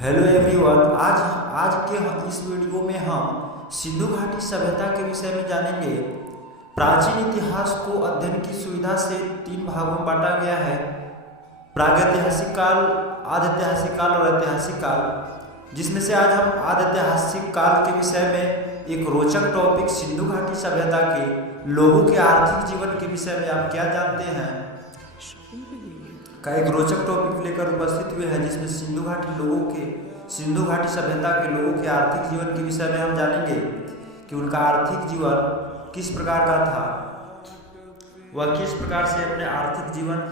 Hello everyone. आज के इस वीडियो में हम सिंधु घाटी सभ्यता के विषय में जानेंगे। प्राचीन इतिहास को अध्ययन की सुविधा से 3 भागों में बांटा गया है: प्रागैतिहासिक काल, आधैतिहासिक काल और ऐतिहासिक काल, जिसमें से आज हम आधैतिहासिक काल के विषय में एक रोचक टॉपिक सिंधु घाटी सभ्यता के लोगों के आर्थिक जीवन के विषय में आप क्या जानते हैं का एक रोचक टॉपिक लेकर उपस्थित हुए हैं, जिसमें सिंधु घाटी सभ्यता के लोगों के आर्थिक जीवन के विषय में हम जानेंगे कि उनका आर्थिक जीवन किस प्रकार का था, वह किस प्रकार से अपने आर्थिक जीवन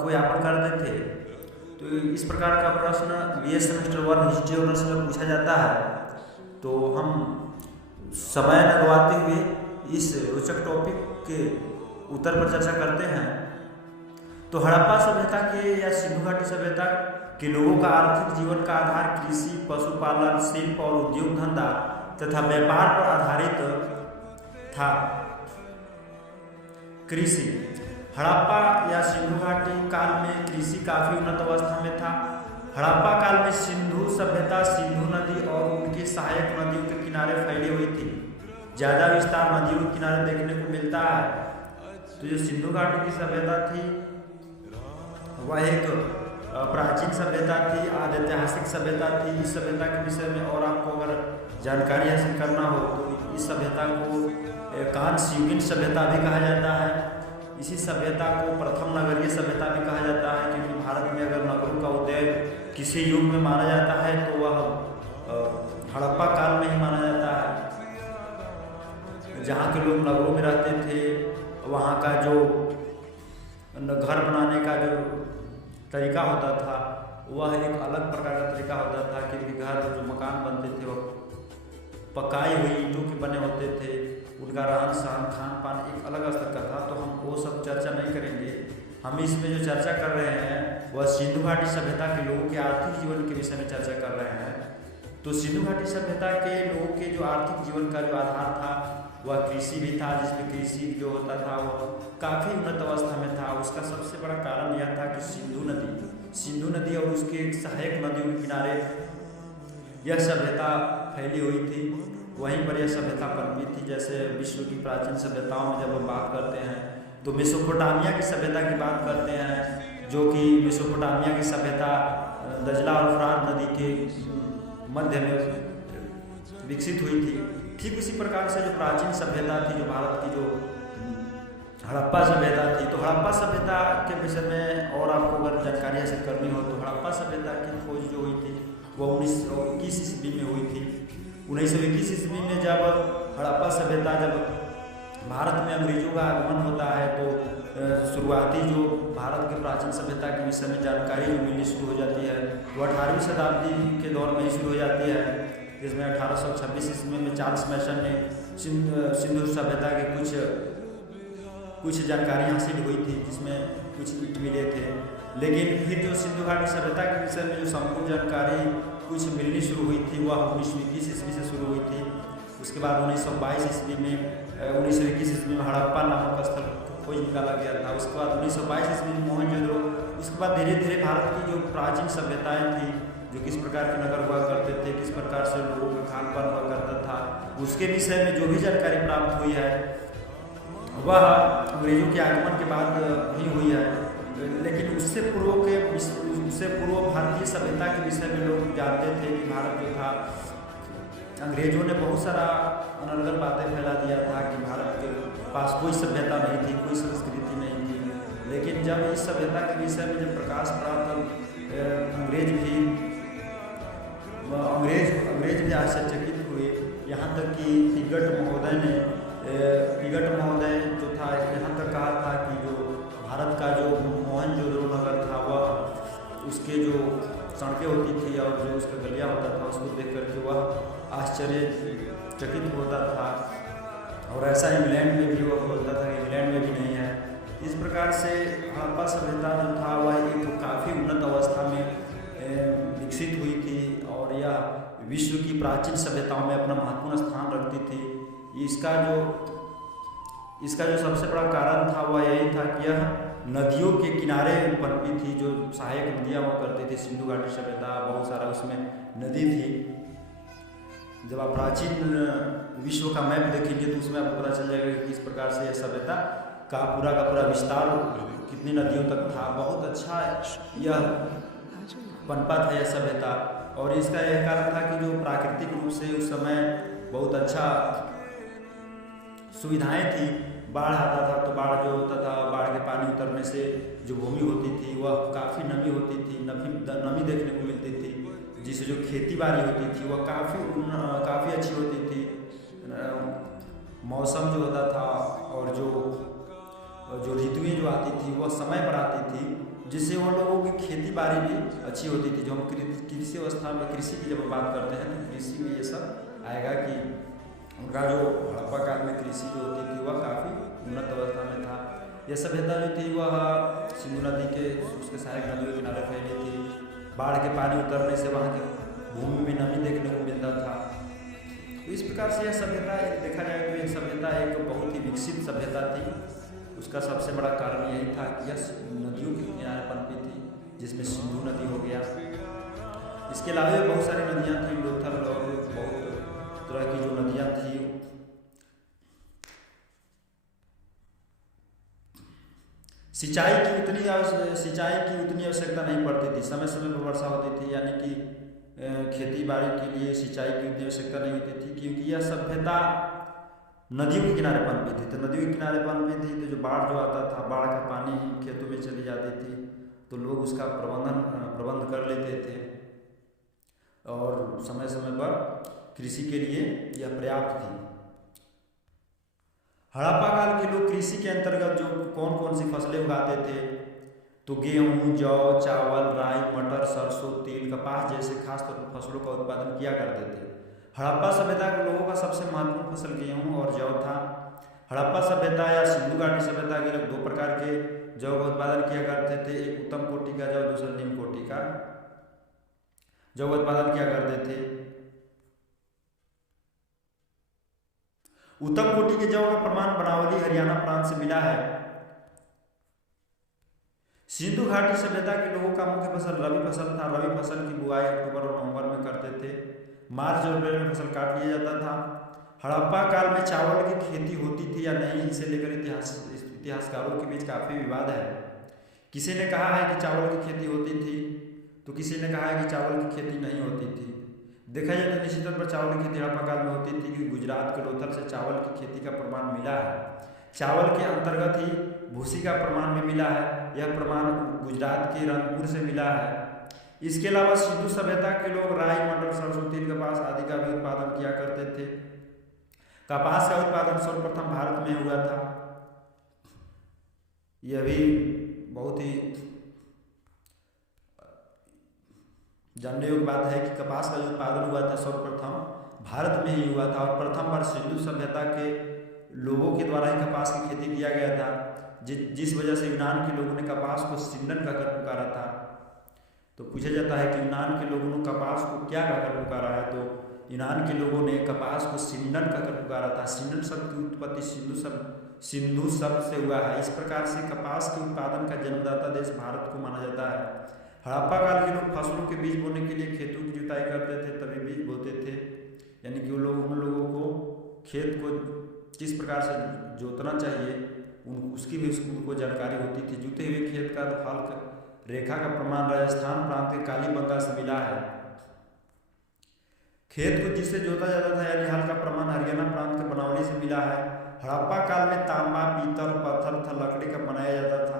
को यापन करते थे। तो इस प्रकार का प्रश्न बीए सेमेस्टर 1 हिस्ट्री ऑनर्स में पूछा जाता है। तो हम समय न गवाते हुए इस रोचक टॉपिक के उत्तर पर चर्चा करते हैं। तो हड़प्पा सभ्यता के या सिंधु घाटी सभ्यता के लोगों का आर्थिक जीवन का आधार कृषि, पशुपालन, शिल्प और उद्योग धंधा तथा व्यापार पर आधारित था। कृषि, हड़प्पा या सिंधु घाटी काल में कृषि काफी उन्नत अवस्था में था। हड़प्पा काल में सिंधु सभ्यता सिंधु नदी और उनके सहायक नदियों के किनारे फैली हुई थी। ज्यादा विस्तार नदियों के किनारे देखने को मिलता है। तो जो सिंधु घाटी की सभ्यता थी वह एक प्राचीन सभ्यता थी, आधैतिहासिक सभ्यता थी। इस सभ्यता के विषय में और आपको अगर जानकारी हासिल करना हो तो इस सभ्यता को कांस्य युगीन सभ्यता भी कहा जाता है। इसी सभ्यता को प्रथम नगरीय सभ्यता भी कहा जाता है, क्योंकि भारत में अगर नगरों का उदय किसी युग में माना जाता है तो वह हड़प्पा काल में ही माना जाता है। जहाँ के लोग नगरों में रहते थे, वहाँ का जो घर बनाने का जो तरीका होता था वह एक अलग प्रकार का तरीका होता था, क्योंकि घर जो मकान बनते थे वह पकाई हुई ईंटों के बने होते थे। उनका रहन सहन, खान पान एक अलग स्तर का था। तो हम वो सब चर्चा नहीं करेंगे। हम इसमें जो चर्चा कर रहे हैं वह सिंधु घाटी सभ्यता के लोगों के आर्थिक जीवन के विषय में चर्चा कर रहे हैं। तो सिंधु घाटी सभ्यता के लोगों के जो आर्थिक जीवन का जो आधार था वह कृषि भी था, जिसमें कृषि जो होता था वह काफ़ी उन्नत अवस्था में था। उसका सबसे बड़ा कारण यह था कि सिंधु नदी और उसके सहायक नदियों के किनारे यह सभ्यता फैली हुई थी। वहीं पर यह सभ्यता पनपी थी। जैसे विश्व की प्राचीन सभ्यताओं में जब हम बात करते हैं तो मेसोपोटामिया की सभ्यता की बात करते हैं, जो कि मेसोपोटामिया की सभ्यता दजला और फरात नदी के मध्य में विकसित हुई थी। ठीक उसी प्रकार से जो प्राचीन सभ्यता थी, जो भारत की जो हड़प्पा सभ्यता थी, तो हड़प्पा सभ्यता के विषय में और आपको अगर जानकारी हासिल करनी हो तो हड़प्पा सभ्यता की खोज जो हुई थी वह 1921 ईस्वी में हुई थी। 1921 ईस्वी में जब हड़प्पा सभ्यता, जब भारत में अंग्रेजों का आगमन होता है तो शुरुआती जो भारत के प्राचीन सभ्यता के विषय में जानकारी जो मिलनी शुरू हो जाती है वह 18वीं शताब्दी के दौर में ही शुरू हो जाती है, जिसमें 1826 ईस्वी में चार्ल्स मैसन ने सिंधु सभ्यता के कुछ जानकारी हासिल हुई थी, जिसमें कुछ ईंट मिले थे। लेकिन फिर जो सिंधु घाटी सभ्यता के विषय में जो संपूर्ण जानकारी कुछ मिलनी शुरू हुई थी वह 1921 ईस्वी से शुरू हुई थी। उसके बाद 1922 ईस्वी में हड़प्पा नामक स्थल खोज निकाला गया था। उसके बाद 1922 ईस्वी में मोहनजोदड़ो। उसके बाद धीरे धीरे भारत की जो प्राचीन सभ्यताएँ थी, जो किस प्रकार के नगर हुआ करते थे, किस प्रकार से लोगों का खान पान हुआ करता था, उसके विषय में जो भी जानकारी प्राप्त हुई है वह अंग्रेजों के आगमन के बाद ही हुई है। लेकिन उससे पूर्व भारतीय सभ्यता के विषय में लोग जानते थे कि भारत जो था, अंग्रेजों ने बहुत सारा अनर्गल बातें फैला दिया था कि भारत के पास कोई सभ्यता नहीं थी, कोई संस्कृति नहीं थी। लेकिन जब इस सभ्यता के विषय में जब प्रकाश पड़ा तब अंग्रेज भी आश्चर्यचकित हुए। यहाँ तक कि पिगट महोदय जो था, यहाँ तक कहा था कि जो भारत का जो मोहनजोदड़ो नगर था वह उसके जो सड़कें होती थी और जो उसका गलिया होता था उसको देख करके वह आश्चर्यचकित होता था। और ऐसा इंग्लैंड में भी वह बोलता था कि इंग्लैंड में भी नहीं है। इस प्रकार से हड़प्पा सभ्यता जो था वह एक काफ़ी उन्नत अवस्था में विकसित हुई थी और यह विश्व की प्राचीन सभ्यताओं में अपना महत्वपूर्ण स्थान रखती थी। इसका जो सबसे बड़ा कारण था वह यही था कि यह नदियों के किनारे पनपी थी, जो सहायक नदियाँ हुआ करती थी। सिंधु घाटी सभ्यता बहुत सारा उसमें नदी थी। जब आप प्राचीन विश्व का मैप देखेंगे तो उसमें आपको पता चल जाएगा कि किस प्रकार से यह सभ्यता का पूरा विस्तार कितनी नदियों तक था। बहुत अच्छा यह पनपा था यह सभ्यता। और इसका यह कारण था कि जो प्राकृतिक रूप से उस समय बहुत अच्छा सुविधाएं थी। बाढ़ आता था तो बाढ़ जो होता था, बाढ़ के पानी उतरने से जो भूमि होती थी वह काफ़ी नमी होती थी, नमी देखने को मिलती थी, जिससे जो खेती बाड़ी होती थी वह काफ़ी अच्छी होती थी। मौसम जो होता था और जो ऋतुएं जो आती थी वह समय पर आती थी, जिससे उन लोगों की खेती बाड़ी भी अच्छी होती थी। जो हम कृषि अवस्था में कृषि की जब बात करते हैं तो कृषि में ये सब आएगा कि उनका जो हड़प्पा काल में कृषि जो होती थी वह काफ़ी उन्नत अवस्था में था। यह सभ्यता जो थी वह सिंधु नदी के उसके सहायक नदियों के किनारे फैली थी। बाढ़ के पानी उतरने से वहाँ की भूमि में नमी देखने को मिलता था। तो इस प्रकार से यह सभ्यता देखा जाए तो यह सभ्यता एक बहुत ही विकसित सभ्यता थी। उसका सबसे बड़ा कारण यही था कि यह नदियों के किनारे पनपी थी, जिसमें सिंधु नदी हो गया। इसके अलावा भी बहुत सारी नदियाँ थी, लोथल और बहुत तरह की जो नदियाँ थी। सिंचाई की उतनी आवश्यकता नहीं पड़ती थी। समय समय पर वर्षा होती थी, यानी कि खेती बाड़ी के लिए सिंचाई की उतनी आवश्यकता नहीं होती थी, क्योंकि यह सभ्यता नदियों के किनारे पनपी थी। तो नदियों के किनारे पनपी थी तो जो बाढ़ जो आता था, बाढ़ का पानी खेतों में चली जाती थी, तो लोग उसका प्रबंध कर लेते थे और समय समय पर कृषि के लिए यह पर्याप्त थी। हड़प्पा काल के लोग कृषि के अंतर्गत जो कौन कौन सी फसलें उगाते थे, तो गेहूँ, जौ, चावल, राई, मटर, सरसों, तिल, कपास जैसे खास तौर पर फसलों का उत्पादन किया करते थे। हड़प्पा सभ्यता के लोगों का सबसे महत्वपूर्ण फसल गेहूँ और जौ था। हड़प्पा सभ्यता या सिंधु घाटी सभ्यता के लोग दो प्रकार के जौ का उत्पादन किया करते थे। एक उत्तम कोटि का जौ, दूसरा निम्न कोटि का जौ का उत्पादन किया करते थे। उत्तम कोटि के जौ का प्रमाण बनावली हरियाणा प्रांत से मिला है। सिंधु घाटी सभ्यता के लोगों का मुख्य फसल रबी फसल था। रबी फसल की बुआई अक्टूबर और नवंबर में करते थे। मार्च और अप्रैल में फसल काट लिया जाता था। हड़प्पा काल में चावल की खेती होती थी या नहीं, इसे लेकर इतिहासकारों के बीच काफ़ी विवाद है। किसी ने कहा है कि चावल की खेती होती थी, तो किसी ने कहा है कि चावल की खेती नहीं होती थी। देखा जाए तो निश्चित तौर पर चावल की खेती हड़प्पा काल में होती थी, क्योंकि गुजरात के लोथल से चावल की खेती का प्रमाण मिला है। चावल के अंतर्गत ही भूसी का प्रमाण में मिला है। यह प्रमाण गुजरात के रंगपुर से मिला है। इसके अलावा सिंधु सभ्यता के लोग राई, मटर, सरसों, तिल, कपास आदि का भी उत्पादन किया करते थे। कपास का उत्पादन सर्वप्रथम भारत में हुआ था। यह भी बहुत ही जानने योग्य बात है कि कपास का जो उत्पादन हुआ था सर्वप्रथम भारत में ही हुआ था और प्रथम बार सिंधु सभ्यता के लोगों के द्वारा ही कपास की खेती किया गया था, जिस वजह से यूनान के लोगों ने कपास को सिंडन कहकर पुकारा था। तो पूछा जाता है कि यूनान के लोगों ने कपास को क्या कहकर पुकारा है, तो यूनान के लोगों ने कपास को सिंडन कहकर पुकारा था। सिंडन शब्द की उत्पत्ति सिंधु शब्द से हुआ है। इस प्रकार से कपास के उत्पादन का जन्मदाता देश भारत को माना जाता है। हड़प्पा काल के लोग फसलों के बीज बोने के लिए खेतों की जुताई करते थे, तभी बीज बोते थे। यानी कि उन लोगों को खेत को किस प्रकार से जोतना चाहिए उसकी भी उनको जानकारी होती थी। जुते हुए खेत का हल्क रेखा का प्रमाण राजस्थान प्रांत के कालीबंगा से मिला है। खेत को जिससे जोता जाता था यानी हल का प्रमाण हरियाणा प्रांत के बनावली से मिला है। हड़प्पा काल में तांबा, पीतल, पत्थर तथा लकड़ी का बनाया जाता था।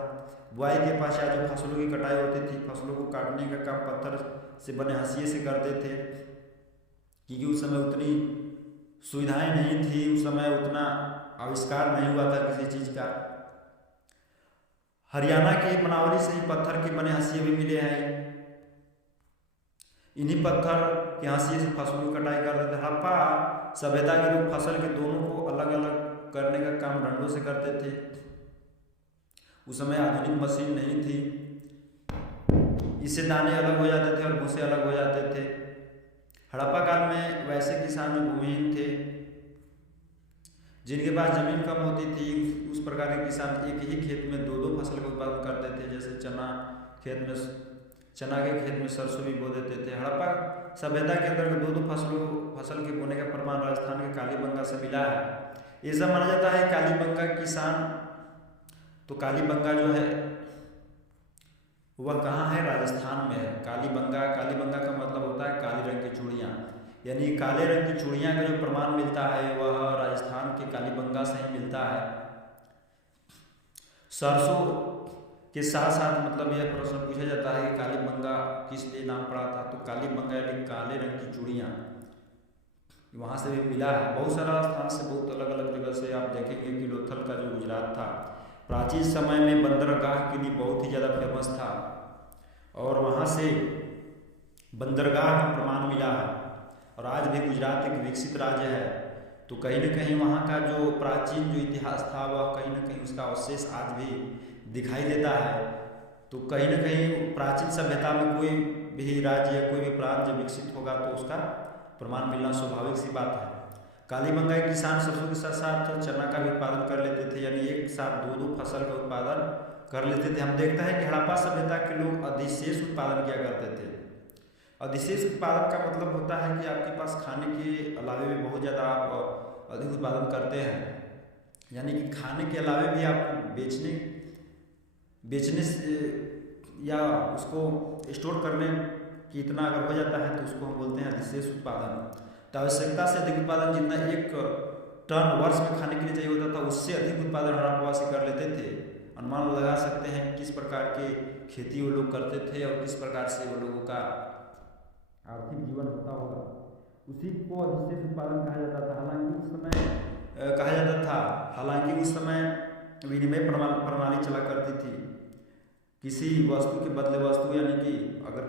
बुआई के पश्चात जो फसलों की कटाई होती थी, फसलों को काटने का काम पत्थर से बने हंसिए से करते थे, क्योंकि उस समय उतनी सुविधाएं नहीं थी, उस समय उतना आविष्कार नहीं हुआ था किसी चीज़ का। हरियाणा के बनावली से ही पत्थर के बने हंसिए भी मिले हैं। इन्हीं पत्थर के हंसिए से फसलों की कटाई करते थे। हड़प्पा सभ्यता के लोग फसल के दोनों को अलग अलग करने का काम डंडों से करते थे। उस समय आधुनिक मशीन नहीं थी, इससे दाने अलग हो जाते थे और भूसे अलग हो जाते थे। हड़प्पा काल में वैसे किसान जो भूमिहीन थे, जिनके पास जमीन कम होती थी उस प्रकार के किसान एक ही खेत में दो दो फसल का उत्पादन करते थे। जैसे चना के खेत में सरसों भी बो देते थे। हड़प्पा सभ्यता के अंदर दो दो फसल के बोने का प्रमाण राजस्थान के कालीबंगा से मिला है। ऐसा माना जाता है कालीबंगा किसान, तो कालीबंगा जो है वह कहाँ है, राजस्थान में है। कालीबंगा का मतलब होता है काली रंग की चूड़ियाँ, यानी काले रंग की चूड़ियाँ का जो प्रमाण मिलता है वह राजस्थान के कालीबंगा से ही मिलता है। सरसों के साथ साथ मतलब यह प्रश्न पूछा जाता है कि कालीबंगा किस लिए नाम पड़ा था, तो कालीबंगा यानी काले रंग की चूड़ियाँ वहाँ से भी मिला है। बहुत सारा स्थान से, बहुत अलग अलग जगह से आप देखेंगे कि लोथल का जो गुजरात था प्राचीन समय में बंदरगाह के लिए बहुत ही ज़्यादा फेमस था और वहाँ से बंदरगाह का प्रमाण मिला है। और आज भी गुजरात एक विकसित राज्य है, तो कहीं न कहीं वहाँ का जो प्राचीन जो इतिहास था वह कहीं न कहीं उसका अवशेष आज भी दिखाई देता है। तो कहीं न कहीं प्राचीन सभ्यता में कोई भी राज्य या कोई भी प्रांत जब विकसित होगा तो उसका प्रमाण मिलना स्वाभाविक सी बात है। कालीबंगा के किसान सरसों के साथ साथ चना का भी उत्पादन कर लेते थे, यानी एक साथ दो दो फसल का उत्पादन कर लेते थे। हम देखते हैं कि हड़प्पा सभ्यता के लोग अधिशेष उत्पादन किया करते थे। अधिशेष उत्पादन का मतलब होता है कि आपके पास खाने के अलावे भी बहुत ज़्यादा आप अधिक उत्पादन करते हैं, यानी कि खाने के अलावे भी आप बेचने से या उसको स्टोर करने की इतना अगर हो जाता है तो उसको हम बोलते हैं अधिशेष उत्पादन। तो आवश्यकता से अधिक उत्पादन जितना 1 टन वर्ष में खाने के लिए चाहिए होता था उससे अधिक उत्पादन हड़प्पावासी कर लेते थे। अनुमान लगा सकते हैं किस प्रकार के खेती वो लोग करते थे और किस प्रकार से वो लोगों का आर्थिक जीवन होता होगा, उसी को अधिशेष उत्पादन कहा जाता था। हालांकि उस समय विनिमय प्रणाली चला करती थी। किसी वस्तु के बदले वस्तु, यानी कि अगर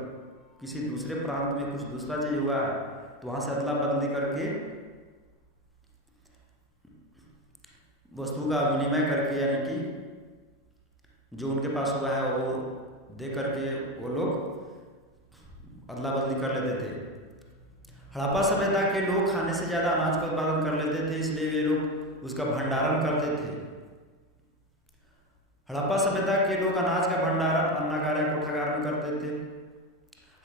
किसी दूसरे प्रांत में कुछ दूसरा चीज हुआ है तो वहाँ से अदला बदली करके वस्तु का विनिमय करके, यानी कि जो उनके पास हुआ है वो दे करके वो लोग अदला बदली कर लेते थे। हड़प्पा सभ्यता के लोग खाने से ज़्यादा अनाज का उत्पादन कर लेते थे, इसलिए वे लोग उसका भंडारण करते थे। हड़प्पा सभ्यता के लोग अनाज का भंडारण अन्नागार या कोठागार में करते थे।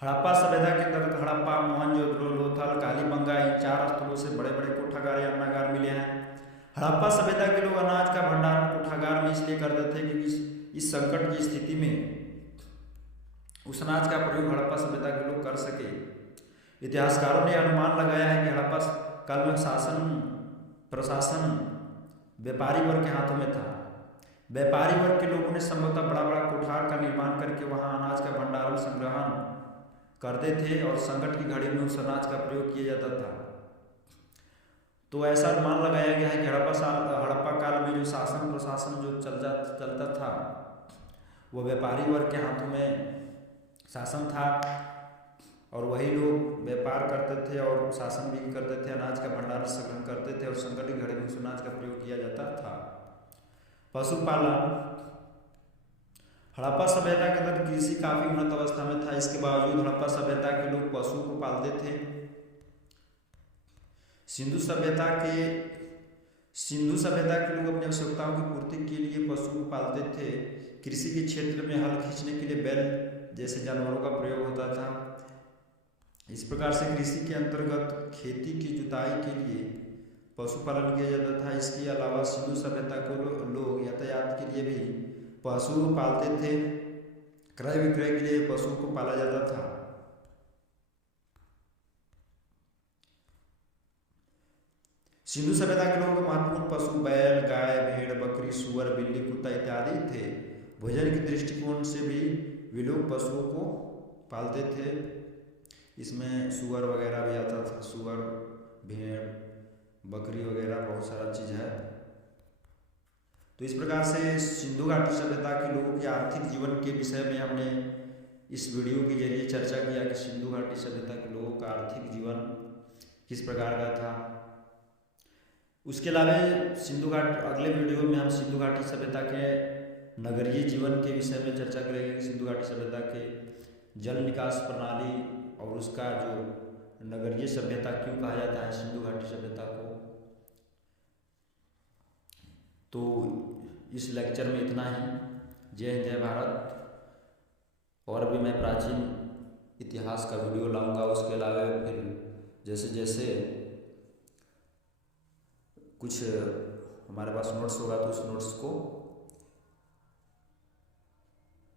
हड़प्पा सभ्यता के अंतर्गत हड़प्पा, मोहनजोदड़ो, लोथल, कालीबंगा इन 4 स्थलों से बड़े बड़े कोठागार या अन्नागार मिले हैं। हड़प्पा सभ्यता के लोग अनाज का भंडारण कोठागार में इसलिए करते थे क्योंकि इस संकट की स्थिति में उस अनाज का प्रयोग हड़प्पा सभ्यता के लोग कर सके। इतिहासकारों ने अनुमान लगाया है कि हड़प्पा काल में प्रशासन व्यापारी वर्ग के हाथों में था। व्यापारी वर्ग के लोगों ने संभवतः बड़ा बड़ा कोठार का निर्माण करके वहां अनाज का भंडारण संग्रहण करते थे और संकट की घड़ी में उस अनाज का प्रयोग किया जाता था। तो ऐसा अनुमान लगाया गया है कि हड़प्पा काल में जो शासन प्रशासन जो चलता था वो व्यापारी वर्ग के हाथों में शासन था और वही लोग व्यापार करते थे और शासन भी करते थे, अनाज का भंडारण संग्रहण करते थे और संकट की घड़ी में उस अनाज का प्रयोग किया जाता था। पशुपालन, हड़प्पा सभ्यता के अंदर कृषि काफी उन्नत अवस्था में था। इसके बावजूद हड़प्पा सभ्यता के लोग पशुओं को पालते थे। सिंधु सभ्यता के लोग अपनी आवश्यकताओं की पूर्ति के लिए पशुओं को पालते थे। कृषि के क्षेत्र में हल खींचने के लिए बैल जैसे जानवरों का प्रयोग होता था। इस प्रकार से कृषि के अंतर्गत खेती की जुताई के लिए पशुपालन किया जाता था। इसके अलावा सिंधु सभ्यता को लोग यातायात के लिए भी पशु पालते थे। क्रय विक्रय के लिए पशुओं को पाला जाता था। सिंधु सभ्यता के लोगों के महत्वपूर्ण पशु बैल, गाय, भेड़, बकरी, सुअर, बिल्ली, कुत्ता इत्यादि थे। भोजन के दृष्टिकोण से भी वे लोग पशुओं को पालते थे। इसमें सुअर वगैरह भी आता था, सुअर, भेड़, बकरी वगैरह बहुत सारा चीज़ है। तो इस प्रकार से सिंधु घाटी सभ्यता के लोगों के आर्थिक जीवन के विषय में हमने इस वीडियो के जरिए चर्चा किया कि सिंधु घाटी सभ्यता के लोगों का आर्थिक जीवन किस प्रकार का था। उसके अलावा अगले वीडियो में हम सिंधु घाटी सभ्यता के नगरीय जीवन के विषय में चर्चा करेंगे कि सिंधु घाटी सभ्यता के जल निकास प्रणाली और उसका जो नगरीय सभ्यता क्यों कहा जाता है सिंधु घाटी सभ्यता को। तो इस लेक्चर में इतना ही। जय हिंद, जय भारत। और भी मैं प्राचीन इतिहास का वीडियो लाऊंगा। उसके अलावा फिर जैसे जैसे कुछ हमारे पास नोट्स होगा तो उस नोट्स को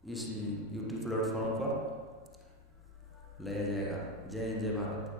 इस यूट्यूब प्लेटफॉर्म पर लाया जाएगा। जय हिंद, जय भारत।